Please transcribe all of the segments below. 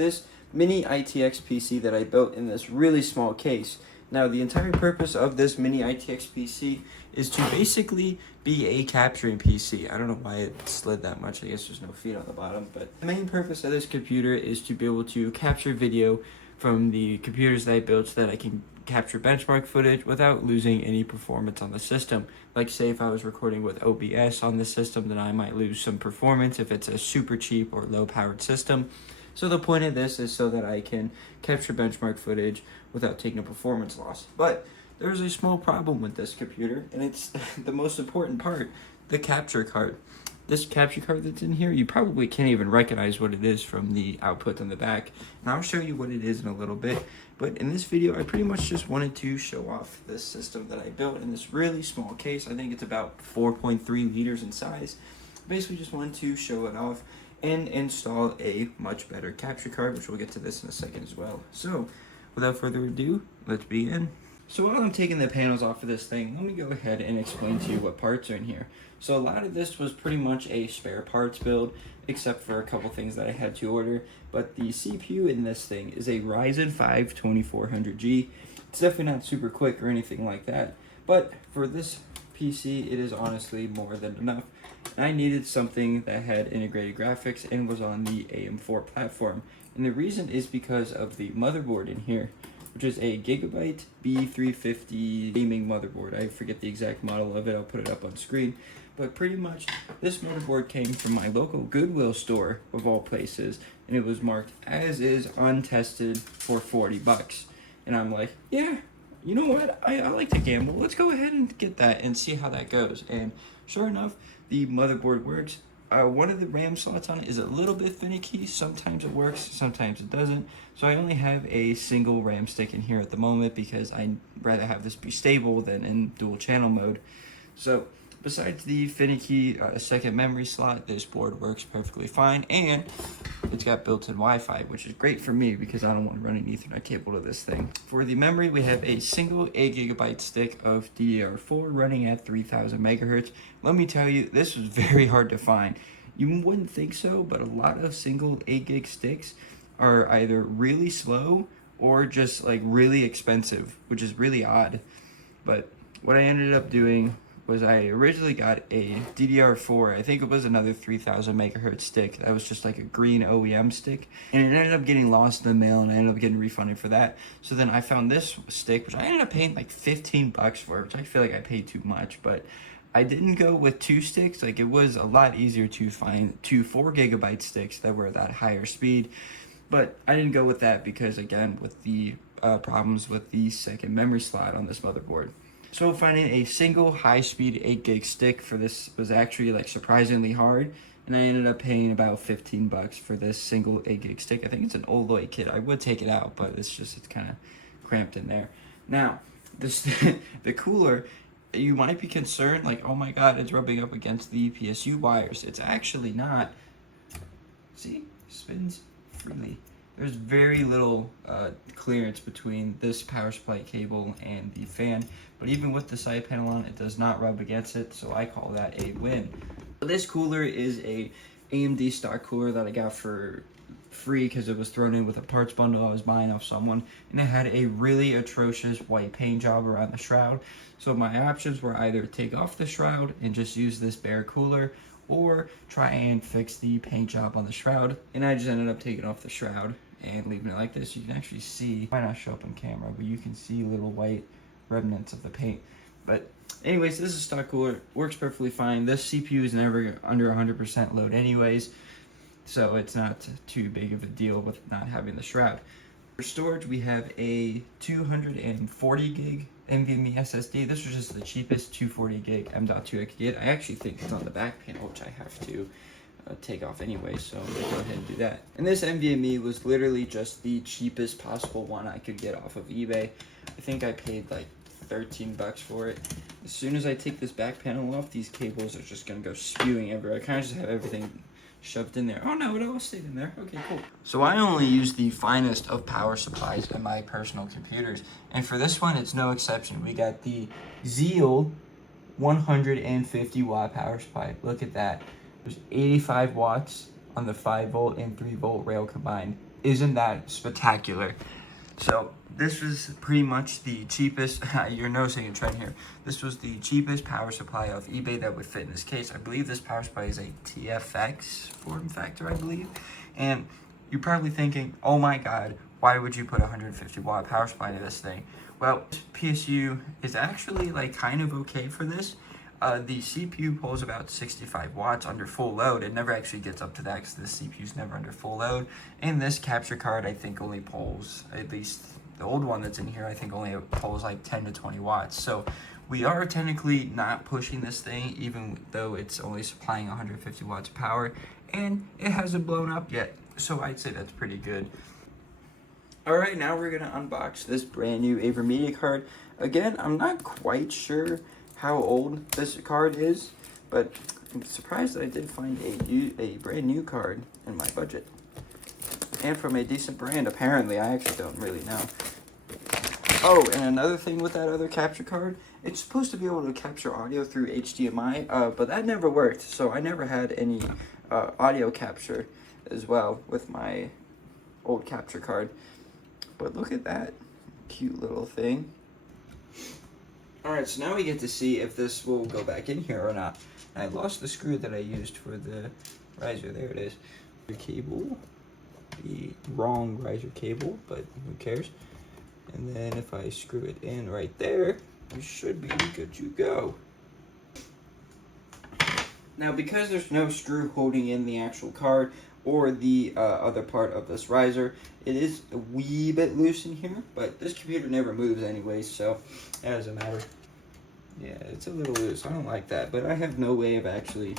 this mini ITX PC that I built in this really small case. Now, the entire purpose of this mini ITX PC is to basically be a capturing PC. I don't know why it slid that much. I guess there's no feet on the bottom. But the main purpose of this computer is to be able to capture video from the computers that I built so that I can capture benchmark footage without losing any performance on the system. Like, say if I was recording with OBS on the system, then I might lose some performance if it's a super cheap or low powered system. So the point of this is so that I can capture benchmark footage without taking a performance loss. But there's a small problem with this computer, and it's the most important part, the capture card. This capture card that's in here, you probably can't even recognize what it is from the output on the back. And I'll show you what it is in a little bit. But in this video, I pretty much just wanted to show off this system that I built in this really small case. I think it's about 4.3 liters in size. Basically just wanted to show it off and install a much better capture card, which we'll get to this in a second as well. So without further ado, let's begin. So while I'm taking the panels off of this thing, let me go ahead and explain to you what parts are in here. So a lot of this was pretty much a spare parts build, except for a couple things that I had to order. But the CPU in this thing is a Ryzen 5 2400G. It's definitely not super quick or anything like that, but for this PC, it is honestly more than enough. And I needed something that had integrated graphics and was on the AM4 platform. And the reason is because of the motherboard in here, which is a Gigabyte B350 gaming motherboard. I forget the exact model of it, I'll put it up on screen. But pretty much, this motherboard came from my local Goodwill store, of all places, and it was marked as is untested for 40 bucks. And I'm like, yeah, you know what, I like to gamble. Let's go ahead and get that and see how that goes. And sure enough, the motherboard works. One of the RAM slots on it is a little bit finicky. Sometimes it works, sometimes it doesn't. So I only have a single RAM stick in here at the moment because I'd rather have this be stable than in dual channel mode. So besides the finicky second memory slot, this board works perfectly fine, and it's got built-in Wi-Fi, which is great for me because I don't want to run an Ethernet cable to this thing. For the memory, we have a single 8GB stick of DDR4 running at 3000 megahertz. Let me tell you, this was very hard to find. You wouldn't think so, but a lot of single 8GB sticks are either really slow or just like really expensive, which is really odd. But what I ended up doing was I originally got a DDR4, I think it was another 3000 megahertz stick. That was just like a green OEM stick, and it ended up getting lost in the mail, and I ended up getting refunded for that. So then I found this stick, which I ended up paying like 15 bucks for, which I feel like I paid too much, but I didn't go with two sticks. Like, it was a lot easier to find two 4GB sticks that were that higher speed, but I didn't go with that because, again, with the problems with the second memory slot on this motherboard. So finding a single high-speed 8GB stick for this was actually like surprisingly hard, and I ended up paying about 15 bucks for this single 8GB stick. I think it's an Oloy kit. I would take it out, but it's kind of cramped in there. Now, this the cooler, you might be concerned like, oh my god, it's rubbing up against the PSU wires. It's actually not. See, spins freely. There's very little clearance between this power supply cable and the fan, but even with the side panel on, it does not rub against it, so I call that a win. This cooler is a AMD stock cooler that I got for free because it was thrown in with a parts bundle I was buying off someone, and it had a really atrocious white paint job around the shroud. So my options were either take off the shroud and just use this bare cooler, or try and fix the paint job on the shroud. And I just ended up taking off the shroud and leaving it like this. You can actually see, might not show up on camera, but you can see little white remnants of the paint. But anyways, this is a stock cooler, works perfectly fine. This CPU is never under 100% load anyways, so it's not too big of a deal with not having the shroud. For storage, we have a 240 gig NVMe SSD. This was just the cheapest 240 gig M.2 I could get. I actually think it's on the back panel, which I have to take off anyway, so I'm gonna go ahead and do that. And this NVMe was literally just the cheapest possible one I could get off of eBay. I think I paid like 13 bucks for it. As soon as I take this back panel off, these cables are just gonna go spewing everywhere. I kind of just have everything shoved in there. Oh no, it all stayed in there. Okay, cool. So I only use the finest of power supplies in my personal computers, and for this one, it's no exception. We got the Zeal 150 watt power supply. Look at that. There's 85 watts on the 5 volt and 3 volt rail combined. isn't that spectacular. So this was pretty much the cheapest, you're noticing a trend here. This was the cheapest power supply off eBay that would fit in this case. I believe this power supply is a TFX form factor, I believe. And you're probably thinking, oh my God, why would you put a 150 watt power supply into this thing? Well, PSU is actually like kind of okay for this. The CPU pulls about 65 watts under full load. It never actually gets up to that because the CPU's never under full load. And this capture card, I think, only pulls, at least the old one that's in here, I think only pulls like 10 to 20 watts. So we are technically not pushing this thing, even though it's only supplying 150 watts of power. And it hasn't blown up yet. So I'd say that's pretty good. Alright, now we're going to unbox this brand new AverMedia card. Again, I'm not quite sure how old this card is, but I'm surprised that I did find a brand new card in my budget. And from a decent brand, apparently. I actually don't really know. Oh, and another thing with that other capture card, it's supposed to be able to capture audio through HDMI, but that never worked, so I never had any audio capture as well with my old capture card. But look at that cute little thing. Alright, so now we get to see if this will go back in here or not. I lost the screw that I used for the riser. There it is. The cable. The wrong riser cable, but who cares? And then if I screw it in right there, we should be good to go. Now, because there's no screw holding in the actual card or the other part of this riser, it is a wee bit loose in here, but this computer never moves anyway, so it doesn't matter. Yeah, it's a little loose. I don't like that, but I have no way of actually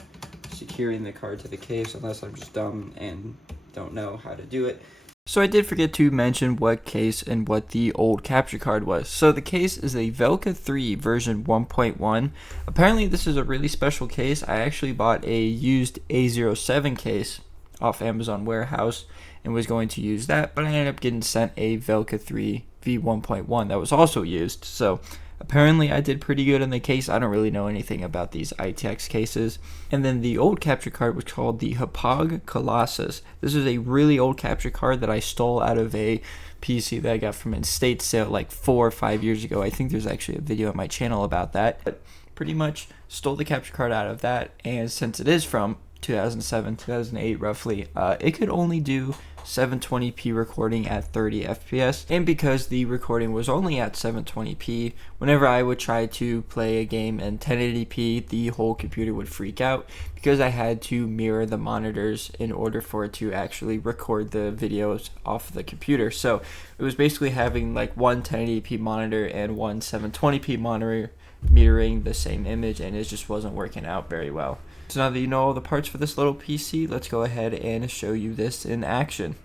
securing the card to the case unless I'm just dumb and don't know how to do it. So I did forget to mention what case and what the old capture card was. So the case is a Velka 3 version 1.1. Apparently this is a really special case. I actually bought a used A07 case off Amazon Warehouse and was going to use that, but I ended up getting sent a Velka 3 V1.1 that was also used. So apparently I did pretty good in the case. I don't really know anything about these ITX cases. And then the old capture card was called the Hapag Colossus. This is a really old capture card that I stole out of a PC that I got from an estate sale like 4 or 5 years ago. I think there's actually a video on my channel about that. But pretty much stole the capture card out of that, and since it is from 2007, 2008 roughly, it could only do 720p recording at 30 FPS, and because the recording was only at 720p, whenever I would try to play a game in 1080p, the whole computer would freak out because I had to mirror the monitors in order for it to actually record the videos off the computer. So it was basically having like one 1080p monitor and one 720p monitor mirroring the same image, and it just wasn't working out very well. So now that you know all the parts for this little PC, let's go ahead and show you this in action.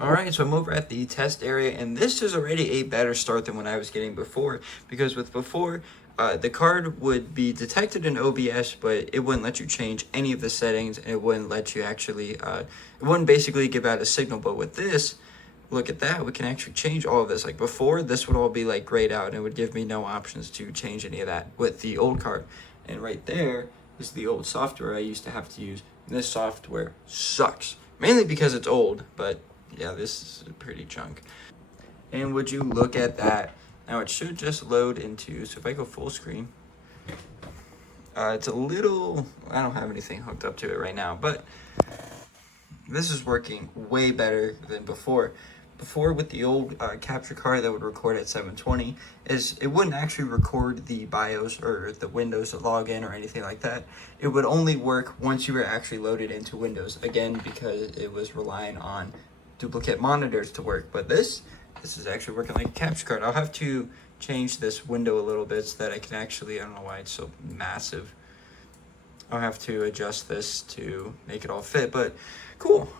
Alright, so I'm over at the test area, and this is already a better start than what I was getting before, because with before, the card would be detected in OBS, but it wouldn't let you change any of the settings, and it wouldn't let you actually, it wouldn't basically give out a signal. But with this, look at that, we can actually change all of this. Like before, this would all be like grayed out, and it would give me no options to change any of that with the old card. And right there is the old software I used to have to use. And this software sucks, mainly because it's old, but yeah, this is a pretty junk. And would you look at that? Now it should just load into, so if I go full screen, it's a little, I don't have anything hooked up to it right now, but this is working way better than before. Before, with the old capture card that would record at 720, it wouldn't actually record the BIOS or the Windows login or anything like that. It would only work once you were actually loaded into Windows, again, because it was relying on duplicate monitors to work. But this is actually working like a capture card. I'll have to change this window a little bit so that I can actually, I don't know why it's so massive. I'll have to adjust this to make it all fit, but cool.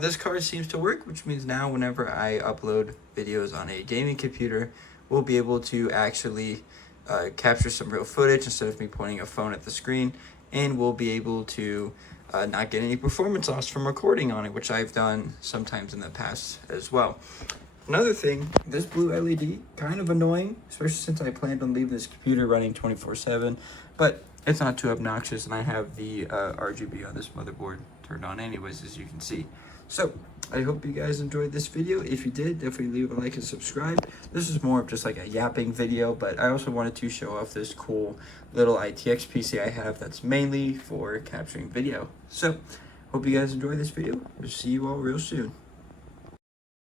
This card seems to work, which means now whenever I upload videos on a gaming computer, we'll be able to actually capture some real footage instead of me pointing a phone at the screen, and we'll be able to not get any performance loss from recording on it, which I've done sometimes in the past as well. Another thing, this blue LED, kind of annoying, especially since I planned on leaving this computer running 24/7, but it's not too obnoxious, and I have the RGB on this motherboard turned on anyways, as you can see. So I hope you guys enjoyed this video. If you did, definitely leave a like and subscribe. This is more of just like a yapping video, but I also wanted to show off this cool little ITX PC I have that's mainly for capturing video. So hope you guys enjoy this video. We'll see you all real soon.